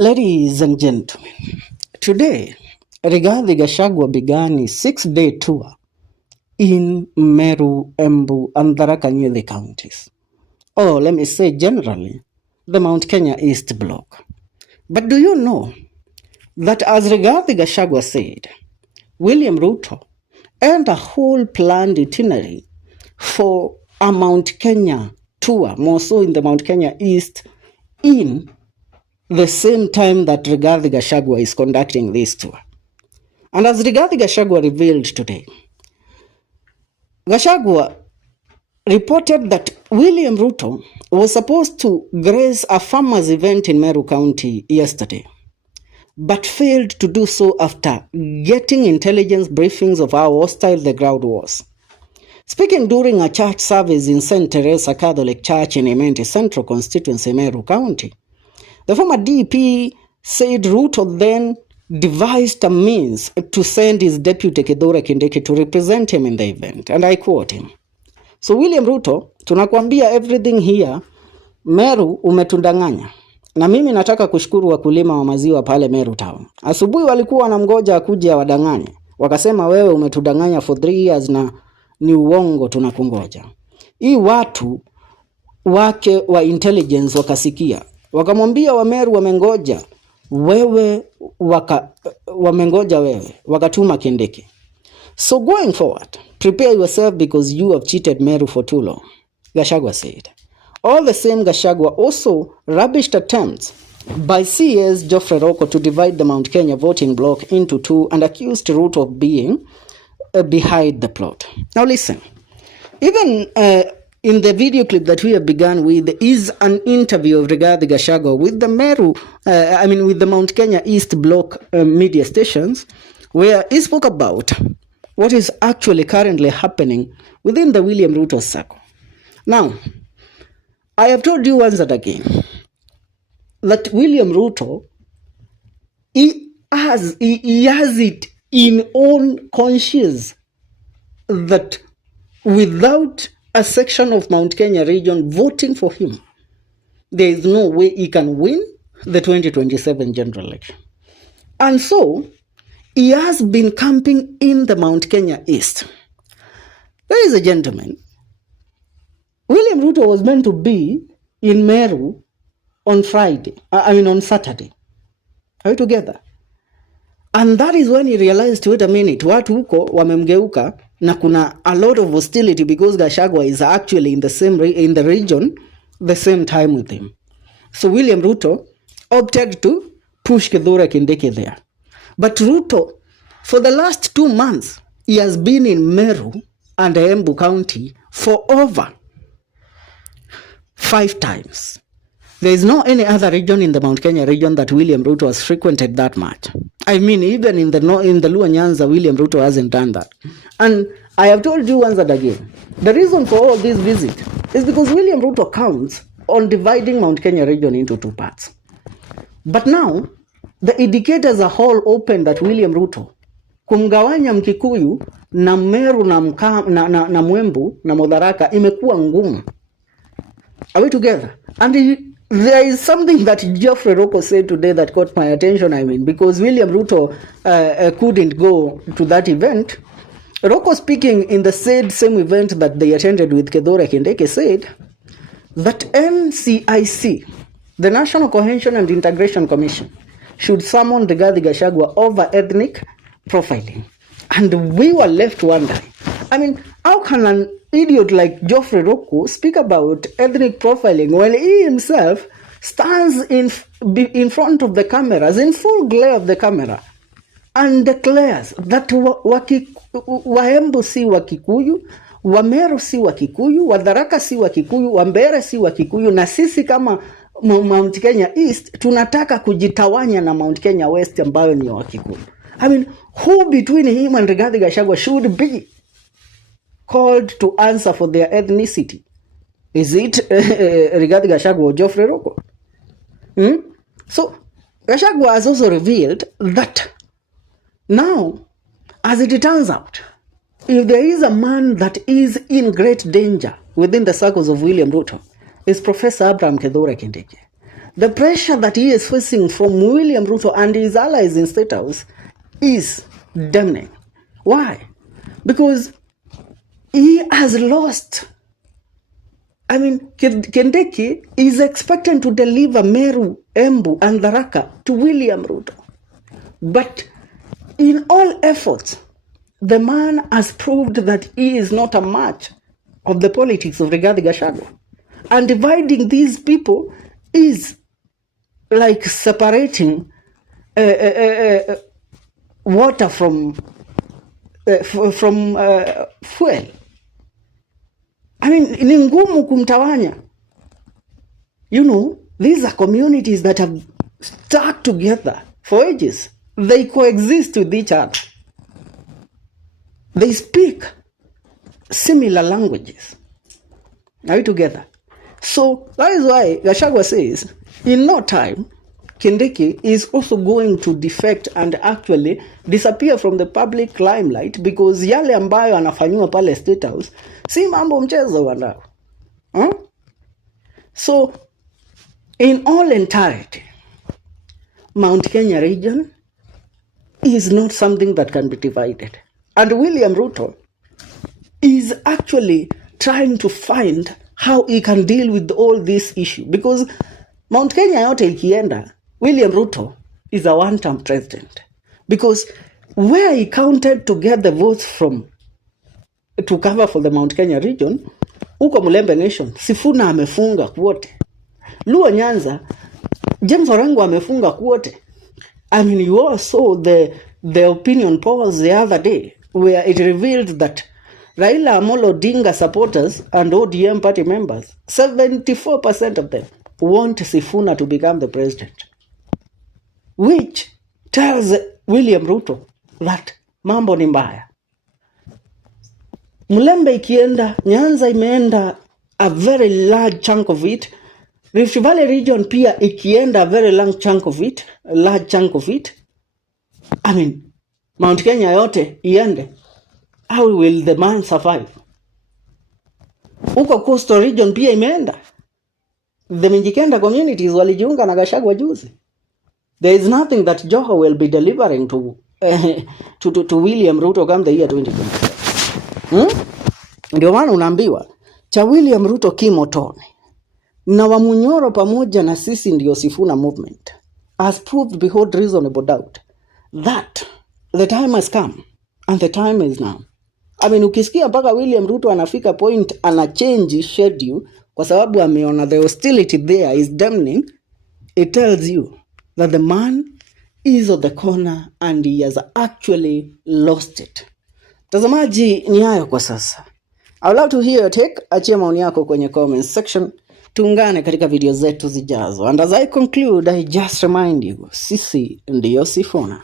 Ladies and gentlemen, today Rigathi Gachagua began his 6-day tour in Meru, Embu, and Tharaka Nithi counties. Or let me say generally, the Mount Kenya East Block. But do you know that as Rigathi Gachagua said, William Ruto and a whole planned itinerary for a Mount Kenya tour, more so in the Mount Kenya East, in the same time that Rigathi Gachagua is conducting this tour. And as Rigathi Gachagua revealed today, Gachagua reported that William Ruto was supposed to grace a farmers' event in Meru County yesterday, but failed to do so after getting intelligence briefings of how hostile the crowd was. Speaking during a church service in St. Teresa Catholic Church in Imenti Central Constituency, Meru County, the former DP said Ruto then devised a means to send his deputy Kithure Kindiki to represent him in the event. And I quote him. So William Ruto, tunakwambia everything here, Meru umetundanganya. Na mimi nataka kushukuru wakulima wa maziwa pale Meru Town. Asubuhi walikuwa wanamgoja akuje wadanganye. Wakasema wewe umetudanganya for 3 years na ni uongo tunakungoja. Hii watu wake wa intelligence wakasikia. Wakamwambia Wameru wamengoja wewe, wamengoja wewe, wakatuma Kindiki. So going forward, prepare yourself because you have cheated Meru for too long, Gachagua said. All the same, Gachagua also rubbished attempts by CS Geoffrey Roko to divide the Mount Kenya voting bloc into two and accused Ruto of being behind the plot. Now listen, even in the video clip that we have begun with is an interview of Rigathi Gachagua with the with the Mount Kenya East Block media stations, where he spoke about what is actually currently happening within the William Ruto circle. Now, I have told you once and again that William Ruto, he has it in own conscience that without a section of Mount Kenya region voting for him, there is no way he can win the 2027 general election. And so, he has been camping in the Mount Kenya East. Ladies and gentlemen, William Ruto was meant to be in Meru on Saturday. Are we together? And that is when he realized, wait a minute, watu huko wamemgeuka na kuna a lot of hostility because Gachagua is actually in the region the same time with him. So William Ruto opted to push Kithure Kindiki there. But Ruto, for the last 2 months, he has been in Meru and Embu County for over 5 times. There is no any other region in the Mount Kenya region that William Ruto has frequented that much. I mean, even in the Luo Nyanza, William Ruto hasn't done that. And I have told you once and again, the reason for all this visit is because William Ruto counts on dividing Mount Kenya region into 2 parts. But now, the indicators are all open that William Ruto kumgawanya Mkikuyu na Meru na Mwembu na Modharaka imekuwa ngumu. Are we together? And there is something that Geoffrey Roko said today that caught my attention, because William Ruto couldn't go to that event. Roko, speaking in the same event that they attended with Kithure Kindiki, said that NCIC, the National Cohesion and Integration Commission, should summon Rigathi Gachagua over ethnic profiling. And we were left wondering, I mean, how can an idiot like Geoffrey Ruku speak about ethnic profiling when he himself stands in front of the cameras, in full glare of the camera, and declares that Waembu si Wakikuyu, Wameru si Wakikuyu, Wadharaka si Wakikuyu, Wambere si Wakikuyu, na sisi kama Mount Kenya East tunataka kujitawanya na Mount Kenya West ambayo ni Wakikuyu. I mean, who between him and Rigathi Gachagua should be called to answer for their ethnicity? Is it Rigathi Gachagua or Geoffrey Ruku? So Gachagua has also revealed that now, as it turns out, if there is a man that is in great danger within the circles of William Ruto, is Professor Abraham Kithure Kindiki. The pressure that he is facing from William Ruto and his allies in State House is damning. Why? Because he has lost. I mean, Kindiki is expected to deliver Meru, Embu, and Tharaka to William Ruto. But in all efforts, the man has proved that he is not a match of the politics of Rigathi Gachagua. And dividing these people is like separating water from fuel. I mean, ni ngumu kumtawanya. You know, these are communities that have stuck together for ages. They coexist with each other. They speak similar languages. Are we together? So that is why Gachagua says, in no time, Kindiki is also going to defect and actually disappear from the public limelight because yale ambayo anafanywa pale State House si mambo mchezo wadau. So in all entirety, Mount Kenya region is not something that can be divided. And William Ruto is actually trying to find how he can deal with all this issue because Mount Kenya yote ikienda, William Ruto is a one-term president because where he counted to get the votes from to cover for the Mount Kenya region, uko Mulembe Nation, Sifuna amefunga kwote. Luo Nyanza, James Orengo amefunga kwote. I mean, you all saw the opinion polls the other day where it revealed that Raila Amolo Odinga supporters and ODM party members, 74% of them want Sifuna to become the president. Which tells William Ruto that mambo ni mbaya. Mulembe ikienda, Nyanza imeenda a very large chunk of it. Rift Valley region pia ikienda a very large chunk of it. I mean, Mount Kenya yote iende. How will the man survive? Uko Coastal region pia imeenda. The Mijikenda communities walijiunga na Gachagua juzi. There is nothing that Joho will be delivering to William Ruto come the year 2027. Ndio maana unaambiwa cha William Ruto kimotone. Na Wamunyoro pamoja na sisi ndio Sifuna movement has proved beyond reasonable doubt that the time has come and the time is now. I mean, ukisikia mpaka William Ruto anafika point ana change schedule kwa sababu ameona the hostility there is damning, it tells you that the man is on the corner and he has actually lost it. Tazamaji, ni hayo kwa sasa. I would love to hear your take. Achia maoni yako kwenye comment section. Tuungane katika video zetu zijazo. And as I conclude, I just remind you, sisi ndiyo Sifuna.